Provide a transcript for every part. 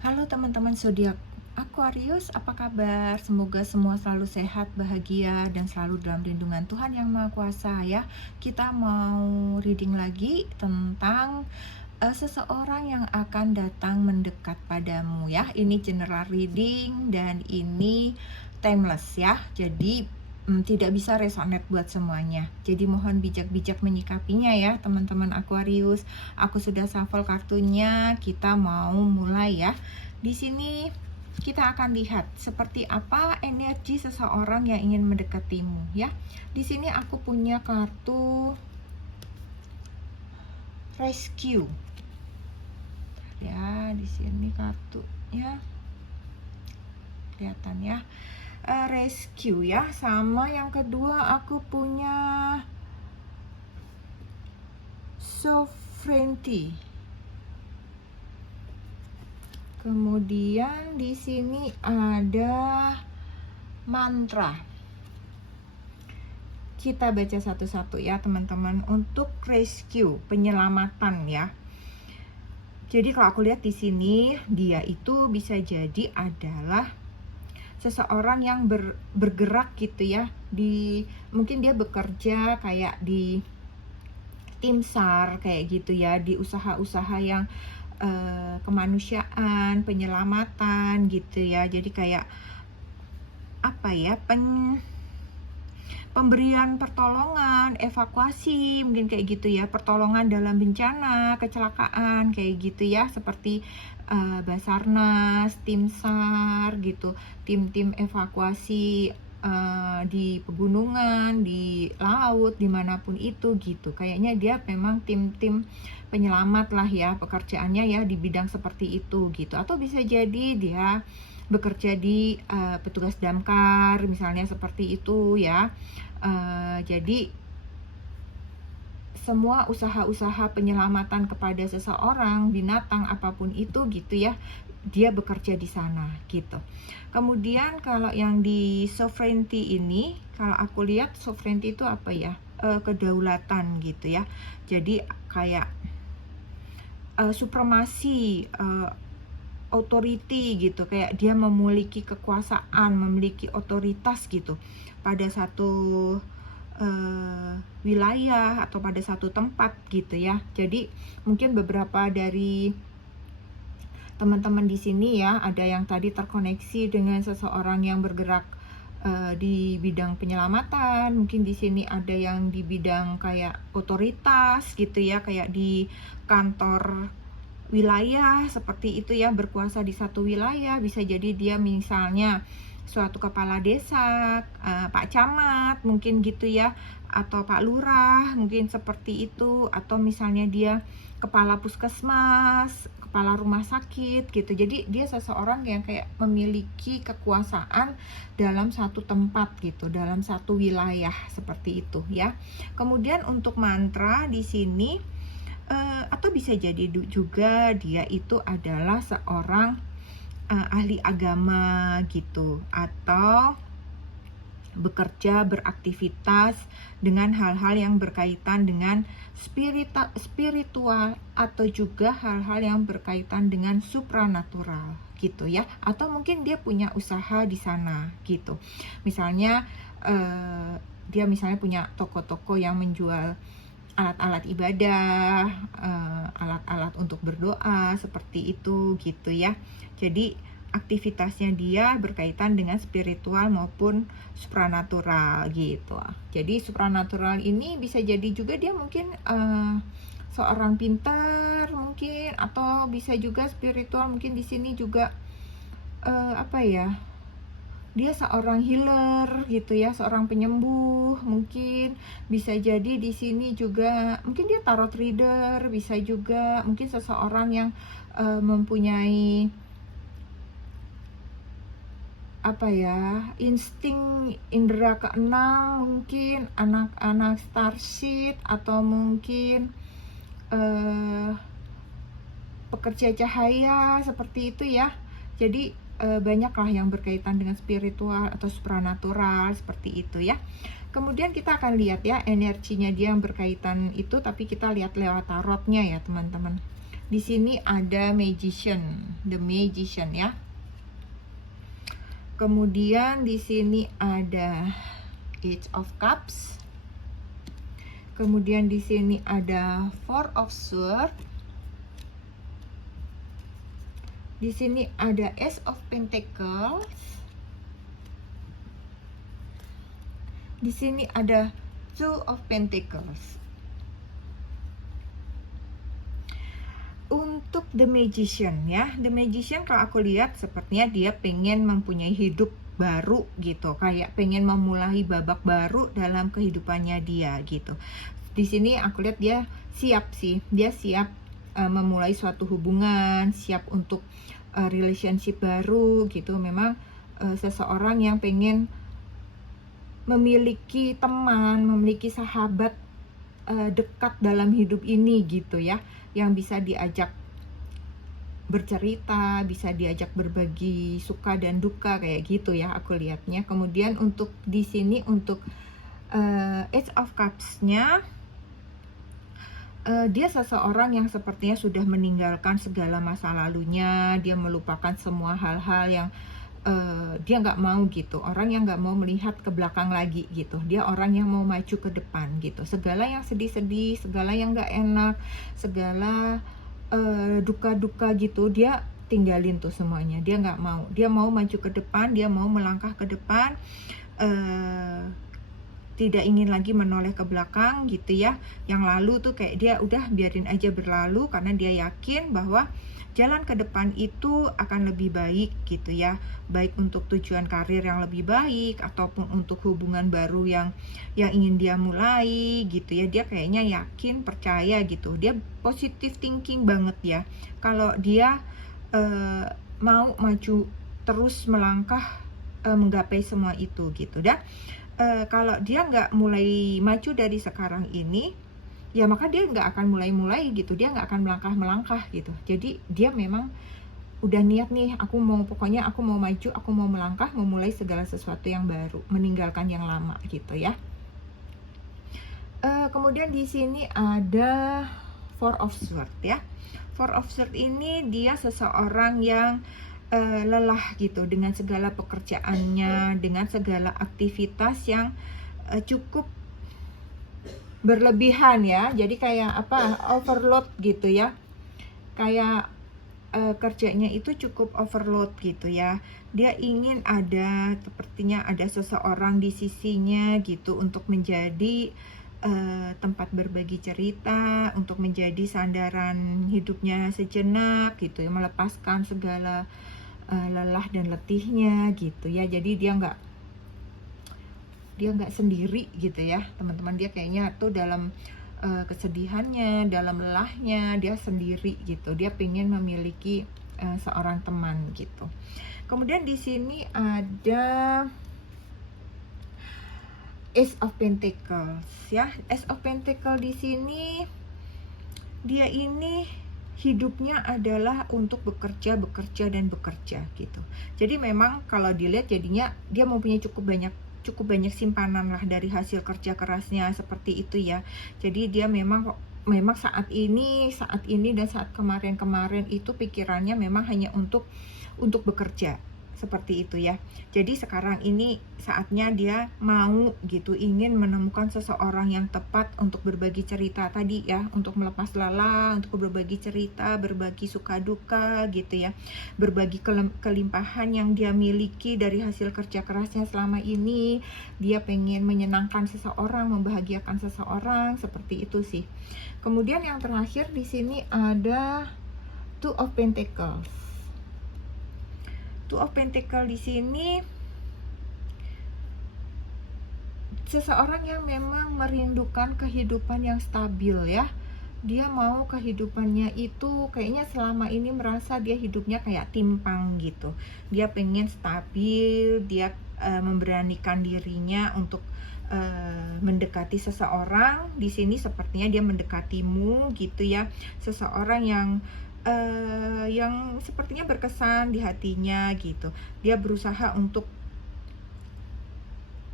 Halo teman-teman zodiak Aquarius, apa kabar? Semoga semua selalu sehat, bahagia, dan selalu dalam lindungan Tuhan Yang Maha Kuasa ya. Kita mau reading lagi tentang seseorang yang akan datang mendekat padamu ya. Ini general reading dan ini timeless ya. Jadi tidak bisa resonate buat semuanya. Jadi mohon bijak-bijak menyikapinya ya teman-teman Aquarius. Aku sudah shuffle kartunya, kita mau mulai ya. Di sini kita akan lihat seperti apa energi seseorang yang ingin mendekatimu ya. Di sini aku punya kartu rescue. Ya, di sini kartunya kelihatan ya. Rescue ya, sama yang kedua aku punya sovereignty. Kemudian di sini ada mantra. Kita baca satu-satu ya teman-teman. Untuk rescue, penyelamatan ya. Jadi kalau aku lihat di sini, dia itu bisa jadi adalah seseorang yang bergerak gitu ya. Mungkin dia bekerja kayak di tim SAR kayak gitu ya, di usaha-usaha yang kemanusiaan, penyelamatan gitu ya. Jadi kayak apa ya, pemberian pertolongan, evakuasi, mungkin kayak gitu ya, pertolongan dalam bencana, kecelakaan, kayak gitu ya, seperti Basarnas, tim SAR gitu, tim-tim evakuasi di pegunungan, di laut, dimanapun itu gitu. Kayaknya dia memang tim-tim penyelamat lah ya, pekerjaannya ya di bidang seperti itu gitu. Atau bisa jadi dia bekerja di petugas damkar misalnya seperti itu ya. Jadi semua usaha-usaha penyelamatan kepada seseorang, binatang apapun itu gitu ya, dia bekerja di sana gitu. Kemudian kalau yang di sovereignty ini, kalau aku lihat sovereignty itu apa ya, kedaulatan gitu ya. Jadi kayak supremasi, authority gitu, kayak dia memiliki kekuasaan, memiliki otoritas gitu pada satu wilayah atau pada satu tempat gitu ya. Jadi mungkin beberapa dari teman-teman di sini ya, ada yang tadi terkoneksi dengan seseorang yang bergerak di bidang penyelamatan. Mungkin di sini ada yang di bidang kayak otoritas gitu ya, kayak di kantor wilayah seperti itu ya, berkuasa di satu wilayah. Bisa jadi dia misalnya suatu kepala desa, Pak Camat mungkin gitu ya, atau Pak Lurah mungkin seperti itu, atau misalnya dia kepala puskesmas, kepala rumah sakit gitu. Jadi dia seseorang yang kayak memiliki kekuasaan dalam satu tempat gitu, dalam satu wilayah seperti itu ya. Kemudian untuk mantra di sini atau bisa jadi juga dia itu adalah seorang ahli agama gitu, atau bekerja, beraktivitas dengan hal-hal yang berkaitan dengan spiritual, atau juga hal-hal yang berkaitan dengan supranatural gitu ya. Atau mungkin dia punya usaha di sana gitu. Misalnya dia misalnya punya toko-toko yang menjual alat-alat ibadah, alat-alat untuk berdoa seperti itu gitu ya. Jadi aktivitasnya dia berkaitan dengan spiritual maupun supranatural gitu. Jadi supranatural ini bisa jadi juga dia mungkin seorang pintar mungkin, atau bisa juga spiritual mungkin di sini juga apa ya, dia seorang healer gitu ya, seorang penyembuh mungkin. Bisa jadi di sini juga mungkin dia tarot reader, bisa juga mungkin seseorang yang mempunyai apa ya, insting indera keenam, mungkin anak-anak starseed, atau mungkin pekerja cahaya seperti itu ya. Jadi banyaklah yang berkaitan dengan spiritual atau supranatural seperti itu ya. Kemudian kita akan lihat ya energinya dia yang berkaitan itu, tapi kita lihat lewat tarotnya ya teman-teman. Di sini ada magician. The Magician ya. Kemudian di sini ada Eight of Cups. Kemudian di sini ada Four of Swords. Di sini ada Ace of Pentacles. Di sini ada Two of Pentacles. Untuk The Magician ya, The Magician kalau aku lihat sepertinya dia pengen mempunyai hidup baru gitu, kayak pengen memulai babak baru dalam kehidupannya dia gitu. Di sini aku lihat dia siap sih, dia siap memulai suatu hubungan, siap untuk relationship baru gitu. Memang seseorang yang pengen memiliki teman, memiliki sahabat dekat dalam hidup ini gitu ya, yang bisa diajak bercerita, bisa diajak berbagi suka dan duka kayak gitu ya aku lihatnya. Kemudian untuk di sini untuk Eight of Cups-nya, dia seseorang yang sepertinya sudah meninggalkan segala masa lalunya, dia melupakan semua hal-hal yang dia nggak mau gitu, orang yang nggak mau melihat ke belakang lagi gitu. Dia orang yang mau maju ke depan gitu. Segala yang sedih-sedih, segala yang nggak enak, segala duka-duka gitu, dia tinggalin tuh semuanya. Dia nggak mau, dia mau maju ke depan, dia mau melangkah ke depan, tidak ingin lagi menoleh ke belakang gitu ya. Yang lalu tuh kayak dia udah biarin aja berlalu, karena dia yakin bahwa jalan ke depan itu akan lebih baik gitu ya, baik untuk tujuan karir yang lebih baik ataupun untuk hubungan baru yang ingin dia mulai gitu ya. Dia kayaknya yakin, percaya gitu, dia positive thinking banget ya kalau dia mau maju terus melangkah menggapai semua itu gitu. Dan kalau dia nggak mulai maju dari sekarang ini, ya maka dia nggak akan mulai gitu, dia nggak akan melangkah gitu. Jadi dia memang udah niat nih, pokoknya aku mau maju, aku mau melangkah, memulai segala sesuatu yang baru, meninggalkan yang lama gitu ya. Kemudian di sini ada Four of Swords ya. Four of Swords ini dia seseorang yang lelah gitu dengan segala pekerjaannya, dengan segala aktivitas yang cukup berlebihan ya. Jadi kayak overload gitu ya, kayak kerjanya itu cukup overload gitu ya. Dia ingin sepertinya ada seseorang di sisinya gitu, untuk menjadi tempat berbagi cerita, untuk menjadi sandaran hidupnya sejenak gitu ya, melepaskan segala lelah dan letihnya gitu ya. Jadi dia nggak sendiri gitu ya teman-teman. Dia kayaknya tuh dalam kesedihannya, dalam lelahnya dia sendiri gitu. Dia pengen memiliki seorang teman gitu. Kemudian di sini ada Ace of Pentacles ya. Ace of Pentacles di sini dia ini hidupnya adalah untuk bekerja gitu. Jadi memang kalau dilihat jadinya dia mempunyai cukup banyak simpanan lah dari hasil kerja kerasnya seperti itu ya. Jadi dia memang saat ini dan saat kemarin itu pikirannya memang hanya untuk bekerja seperti itu ya. Jadi sekarang ini saatnya dia mau gitu, ingin menemukan seseorang yang tepat untuk berbagi cerita tadi ya, untuk melepas lelah, untuk berbagi cerita, berbagi suka duka gitu ya, berbagi kelimpahan yang dia miliki dari hasil kerja kerasnya selama ini. Dia pengen menyenangkan seseorang, membahagiakan seseorang, seperti itu sih. Kemudian yang terakhir di sini ada Two of Pentacles. Two of Pentacles di sini seseorang yang memang merindukan kehidupan yang stabil ya. Dia mau kehidupannya itu kayaknya selama ini merasa dia hidupnya kayak timpang gitu. Dia pengen stabil, dia memberanikan dirinya untuk mendekati seseorang. Di sini sepertinya dia mendekatimu gitu ya. Seseorang yang sepertinya berkesan di hatinya gitu. Dia berusaha untuk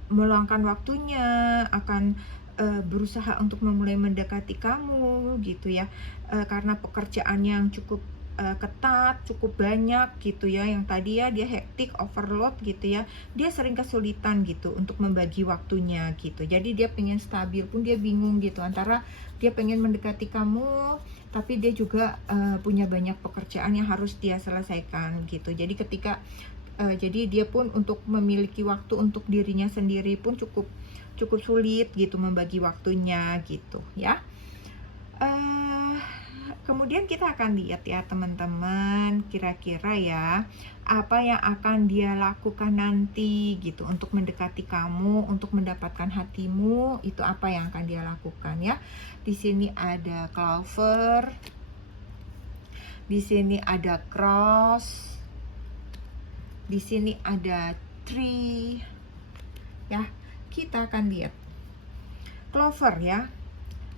meluangkan waktunya, akan berusaha untuk memulai mendekati kamu gitu ya, karena pekerjaan yang cukup ketat, cukup banyak gitu ya. Yang tadi ya dia hektik, overload gitu ya. Dia sering kesulitan gitu untuk membagi waktunya gitu. Jadi dia pengen stabil pun dia bingung gitu, antara dia pengen mendekati kamu tapi dia juga punya banyak pekerjaan yang harus dia selesaikan gitu. Jadi jadi dia pun untuk memiliki waktu untuk dirinya sendiri pun cukup sulit gitu membagi waktunya gitu ya. Kemudian kita akan lihat ya teman-teman, kira-kira ya apa yang akan dia lakukan nanti gitu untuk mendekati kamu, untuk mendapatkan hatimu, itu apa yang akan dia lakukan ya. Di sini ada clover, di sini ada cross, di sini ada tree ya. Kita akan lihat clover ya.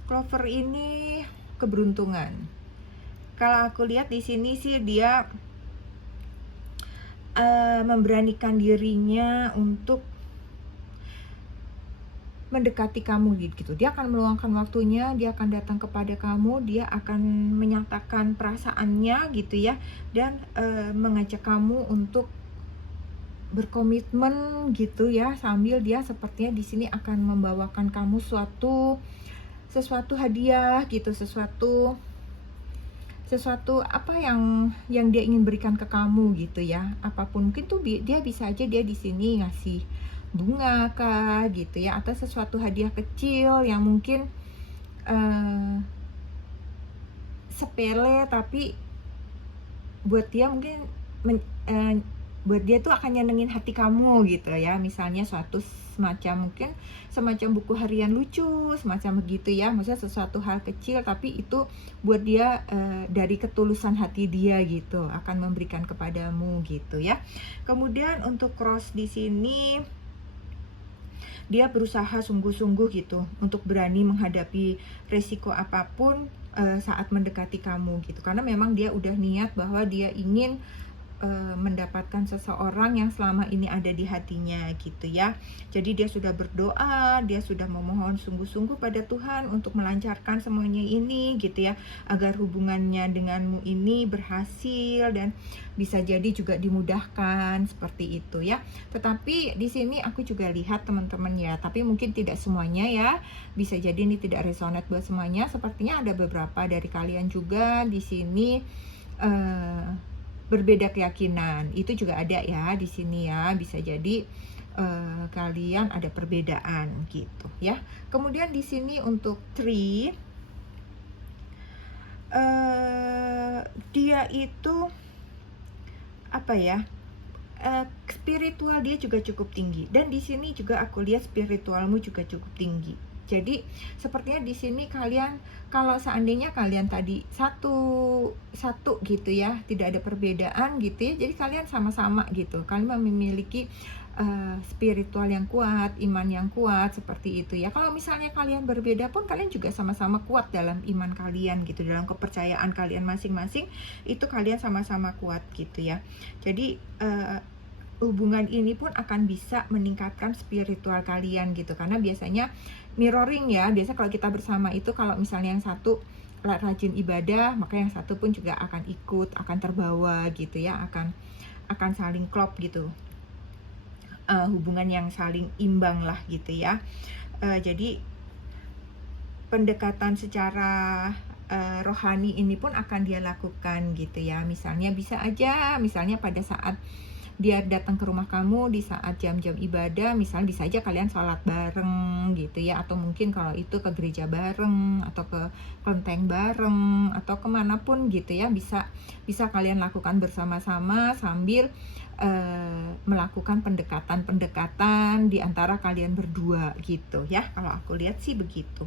Clover ini keberuntungan. Kalau aku lihat di sini sih dia memberanikan dirinya untuk mendekati kamu gitu. Dia akan meluangkan waktunya, dia akan datang kepada kamu, dia akan menyatakan perasaannya gitu ya, dan mengajak kamu untuk berkomitmen gitu ya, sambil dia sepertinya di sini akan membawakan kamu sesuatu hadiah gitu, sesuatu apa yang dia ingin berikan ke kamu gitu ya. Apapun, mungkin tuh dia bisa aja dia di sini ngasih bunga kah gitu ya, atau sesuatu hadiah kecil yang mungkin sepele tapi buat dia mungkin buat dia tuh akan nyenengin hati kamu gitu ya. Misalnya suatu mungkin semacam buku harian lucu, semacam begitu ya. Maksudnya sesuatu hal kecil tapi itu buat dia dari ketulusan hati dia gitu, akan memberikan kepadamu gitu ya. Kemudian untuk cross di sini dia berusaha sungguh-sungguh gitu untuk berani menghadapi resiko apapun saat mendekati kamu gitu, karena memang dia udah niat bahwa dia ingin mendapatkan seseorang yang selama ini ada di hatinya gitu ya. Jadi dia sudah berdoa, dia sudah memohon sungguh-sungguh pada Tuhan untuk melancarkan semuanya ini gitu ya, agar hubungannya denganmu ini berhasil dan bisa jadi juga dimudahkan seperti itu ya. Tetapi di sini aku juga lihat teman-teman ya, tapi mungkin tidak semuanya ya. Bisa jadi ini tidak resonate buat semuanya. Sepertinya ada beberapa dari kalian juga di sini berbeda keyakinan. Itu juga ada ya di sini ya. Bisa jadi kalian ada perbedaan gitu ya. Kemudian di sini untuk tree, dia itu apa ya? Spiritual dia juga cukup tinggi, dan di sini juga aku lihat spiritualmu juga cukup tinggi. Jadi sepertinya di sini kalian, kalau seandainya kalian tadi satu gitu ya, tidak ada perbedaan gitu ya, jadi kalian sama-sama gitu, kalian memiliki spiritual yang kuat, iman yang kuat seperti itu ya. Kalau misalnya kalian berbeda pun kalian juga sama-sama kuat dalam iman kalian gitu, dalam kepercayaan kalian masing-masing itu kalian sama-sama kuat gitu ya. Jadi hubungan ini pun akan bisa meningkatkan spiritual kalian gitu, karena biasanya mirroring ya. Biasa kalau kita bersama itu, kalau misalnya yang satu rajin ibadah, maka yang satu pun juga akan ikut, akan terbawa gitu ya, akan saling klop gitu, hubungan yang saling imbang lah gitu ya. Jadi pendekatan secara rohani ini pun akan dia lakukan gitu ya. Misalnya bisa aja, misalnya pada saat dia datang ke rumah kamu di saat jam-jam ibadah, misalnya bisa aja kalian sholat bareng gitu ya, atau mungkin kalau itu ke gereja bareng, atau ke kelenteng bareng, atau kemanapun gitu ya, bisa kalian lakukan bersama-sama sambil melakukan pendekatan di antara kalian berdua gitu ya. Kalau aku lihat sih begitu.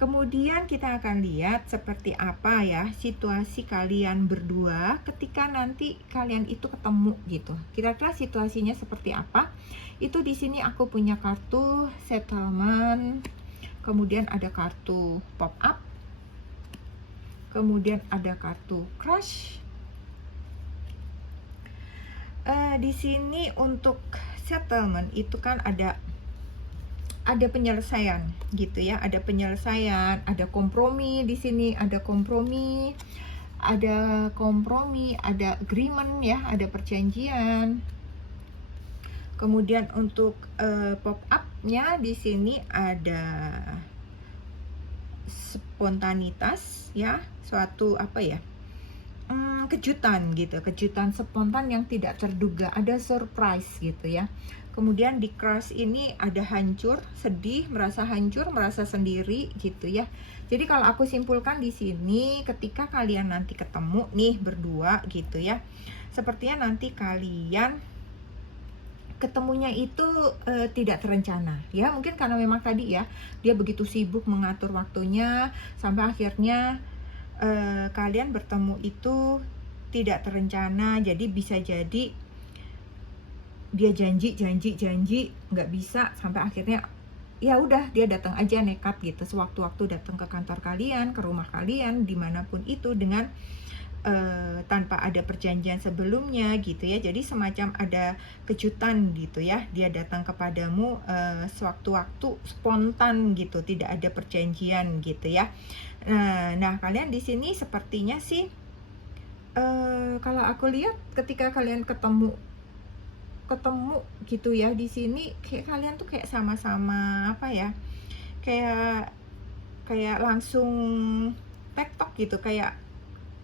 Kemudian kita akan lihat seperti apa ya situasi kalian berdua ketika nanti kalian itu ketemu gitu. Kira-kira situasinya seperti apa? Itu di sini aku punya kartu settlement, kemudian ada kartu pop up, kemudian ada kartu crush. Di sini untuk settlement itu kan ada penyelesaian gitu ya, ada penyelesaian, ada kompromi di sini, ada kompromi, ada kompromi, ada agreement ya, ada perjanjian. Kemudian untuk pop up-nya di sini ada spontanitas ya, suatu apa ya? Kejutan gitu, kejutan spontan yang tidak terduga, ada surprise gitu ya. Kemudian di crush ini ada hancur, sedih, merasa hancur, merasa sendiri gitu ya. Jadi kalau aku simpulkan di sini, ketika kalian nanti ketemu nih berdua gitu ya, sepertinya nanti kalian ketemunya itu tidak terencana ya, mungkin karena memang tadi ya dia begitu sibuk mengatur waktunya sampai akhirnya kalian bertemu itu tidak terencana. Jadi bisa jadi dia janji nggak bisa, sampai akhirnya ya udah dia datang aja nekat gitu, sewaktu-waktu datang ke kantor kalian, ke rumah kalian, dimanapun itu dengan tanpa ada perjanjian sebelumnya gitu ya. Jadi semacam ada kejutan gitu ya, dia datang kepadamu sewaktu-waktu, spontan gitu, tidak ada perjanjian gitu ya. Nah kalian di sini sepertinya sih kalau aku lihat ketika kalian ketemu gitu ya, di sini kayak kalian tuh kayak sama-sama apa ya, kayak langsung tektok gitu, kayak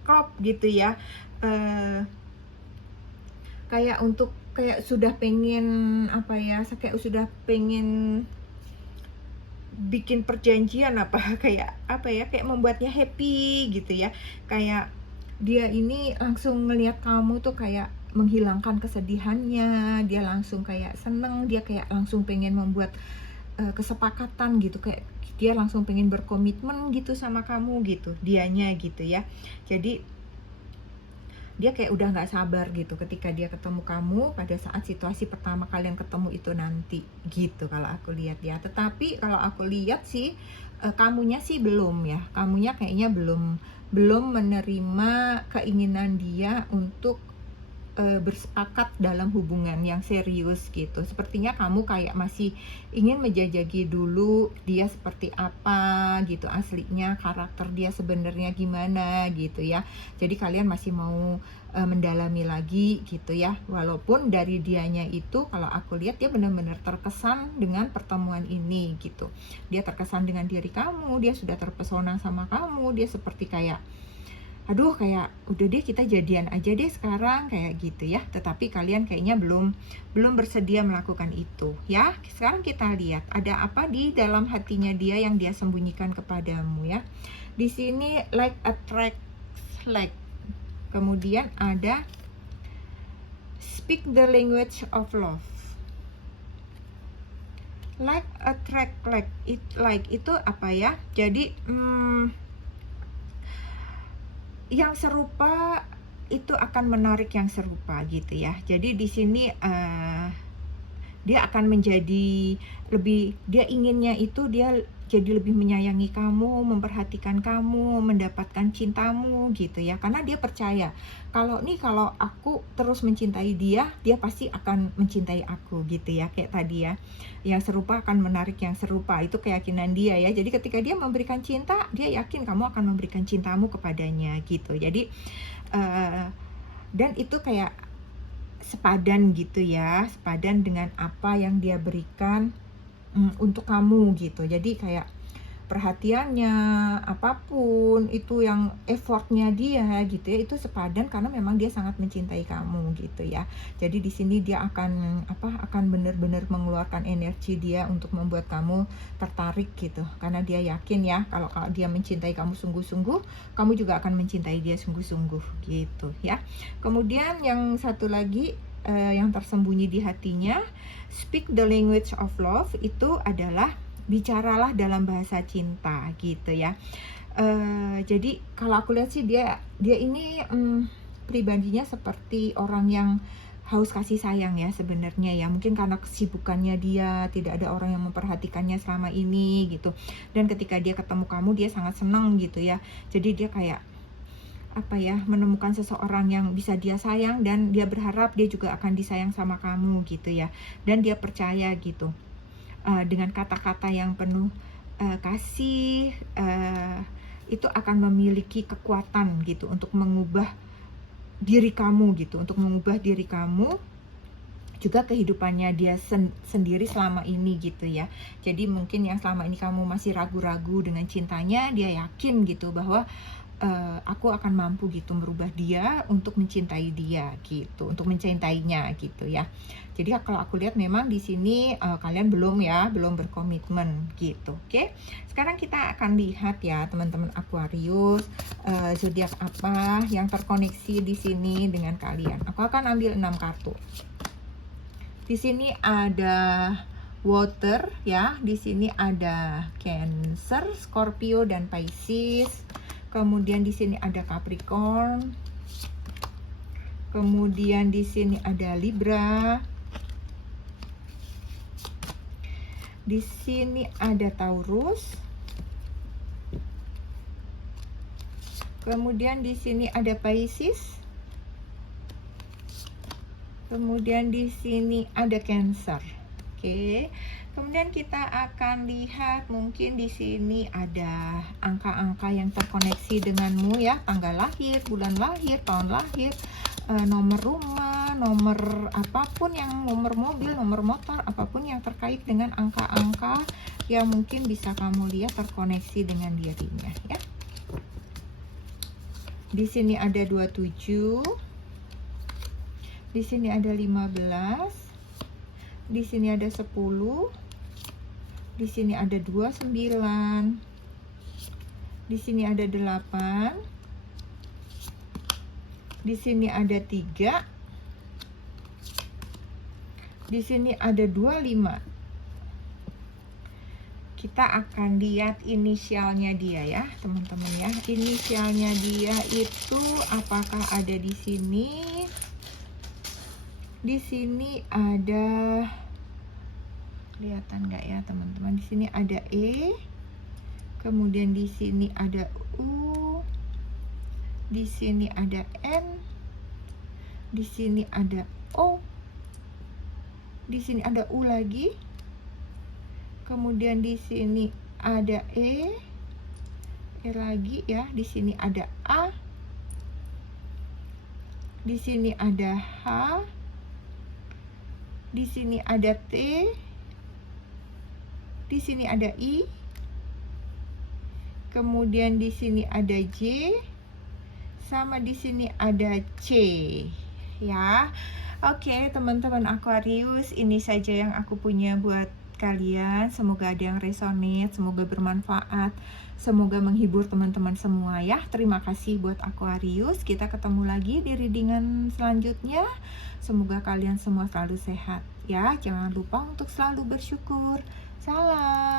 klop gitu ya, kayak untuk kayak sudah pengen apa ya, kayak sudah pengen bikin perjanjian apa kayak apa ya, kayak membuatnya happy gitu ya. Kayak dia ini langsung ngelihat kamu tuh kayak menghilangkan kesedihannya, dia langsung kayak seneng, dia kayak langsung pengen membuat kesepakatan gitu, kayak dia langsung pengen berkomitmen gitu sama kamu gitu, dianya gitu ya. Jadi dia kayak udah nggak sabar gitu ketika dia ketemu kamu pada saat situasi pertama kalian ketemu itu nanti gitu kalau aku lihat ya. Tetapi kalau aku lihat sih kamunya sih belum ya, kamunya kayaknya belum menerima keinginan dia untuk bersepakat dalam hubungan yang serius gitu. Sepertinya kamu kayak masih ingin menjajaki dulu dia seperti apa gitu aslinya, karakter dia sebenarnya gimana gitu ya. Jadi kalian masih mau mendalami lagi gitu ya. Walaupun dari dianya itu kalau aku lihat dia benar-benar terkesan dengan pertemuan ini gitu. Dia terkesan dengan diri kamu, dia sudah terpesona sama kamu, dia seperti kayak aduh kayak udah deh kita jadian aja deh sekarang kayak gitu ya. Tetapi kalian kayaknya belum bersedia melakukan itu ya. Sekarang kita lihat ada apa di dalam hatinya dia yang dia sembunyikan kepadamu ya. Di sini like attracts like. Kemudian ada speak the language of love. Like attract like itu apa ya? Jadi yang serupa itu akan menarik yang serupa gitu ya. Jadi di sini dia akan menjadi lebih, dia inginnya itu dia jadi lebih menyayangi kamu, memperhatikan kamu, mendapatkan cintamu gitu ya. Karena dia percaya kalau aku terus mencintai dia, dia pasti akan mencintai aku gitu ya. Kayak tadi ya, yang serupa akan menarik yang serupa, itu keyakinan dia ya. Jadi ketika dia memberikan cinta, dia yakin kamu akan memberikan cintamu kepadanya gitu. Jadi dan itu kayak sepadan gitu ya, sepadan dengan apa yang dia berikan untuk kamu gitu. Jadi kayak perhatiannya, apapun itu yang effortnya dia gitu ya, itu sepadan karena memang dia sangat mencintai kamu gitu ya. Jadi di sini dia akan benar-benar mengeluarkan energi dia untuk membuat kamu tertarik gitu, karena dia yakin ya kalau dia mencintai kamu sungguh-sungguh, kamu juga akan mencintai dia sungguh-sungguh gitu ya. Kemudian yang satu lagi yang tersembunyi di hatinya, speak the language of love, itu adalah bicaralah dalam bahasa cinta gitu ya. Jadi kalau aku lihat sih dia ini pribadinya seperti orang yang haus kasih sayang ya sebenarnya ya. Mungkin karena kesibukannya dia, tidak ada orang yang memperhatikannya selama ini gitu. Dan ketika dia ketemu kamu, dia sangat senang gitu ya. Jadi dia kayak menemukan seseorang yang bisa dia sayang, dan dia berharap dia juga akan disayang sama kamu gitu ya. Dan dia percaya gitu dengan kata-kata yang penuh kasih, itu akan memiliki kekuatan gitu untuk mengubah diri kamu gitu, untuk mengubah diri kamu juga kehidupannya dia sendiri selama ini gitu ya. Jadi mungkin yang selama ini kamu masih ragu-ragu dengan cintanya, dia yakin gitu bahwa aku akan mampu gitu merubah dia untuk mencintai dia gitu, untuk mencintainya gitu ya. Jadi kalau aku lihat memang di sini kalian belum berkomitmen gitu. Oke. Sekarang kita akan lihat ya teman-teman Aquarius, zodiak apa yang terkoneksi di sini dengan kalian. Aku akan ambil 6 kartu. Di sini ada water ya, di sini ada Cancer, Scorpio dan Pisces. Kemudian di sini ada Capricorn. Kemudian di sini ada Libra. Di sini ada Taurus. Kemudian di sini ada Pisces. Kemudian di sini ada Cancer. Oke. Kemudian kita akan lihat mungkin di sini ada angka-angka yang terkoneksi denganmu ya, tanggal lahir, bulan lahir, tahun lahir, nomor rumah, nomor apapun yang nomor mobil, nomor motor, apapun yang terkait dengan angka-angka yang mungkin bisa kamu lihat terkoneksi dengan dirinya ya. Di sini ada 27. Di sini ada 15. Di sini ada 10. Di sini ada 29. Di sini ada 8. Di sini ada 3. Di sini ada 25. Kita akan lihat inisialnya dia ya, teman-teman ya. Inisialnya dia itu apakah ada di sini? Di sini ada, kelihatan nggak ya teman-teman? Di sini ada E, kemudian di sini ada U, di sini ada N, di sini ada O, di sini ada U lagi, kemudian di sini ada E lagi ya, di sini ada A, di sini ada H, di sini ada T, di sini ada I, kemudian di sini ada J, sama di sini ada C ya. Oke teman-teman Aquarius, ini saja yang aku punya buat kalian. Semoga ada yang resonate, semoga bermanfaat, semoga menghibur teman-teman semua ya. Terima kasih buat Aquarius. Kita ketemu lagi di readingan selanjutnya. Semoga kalian semua selalu sehat ya. Jangan lupa untuk selalu bersyukur. Salam.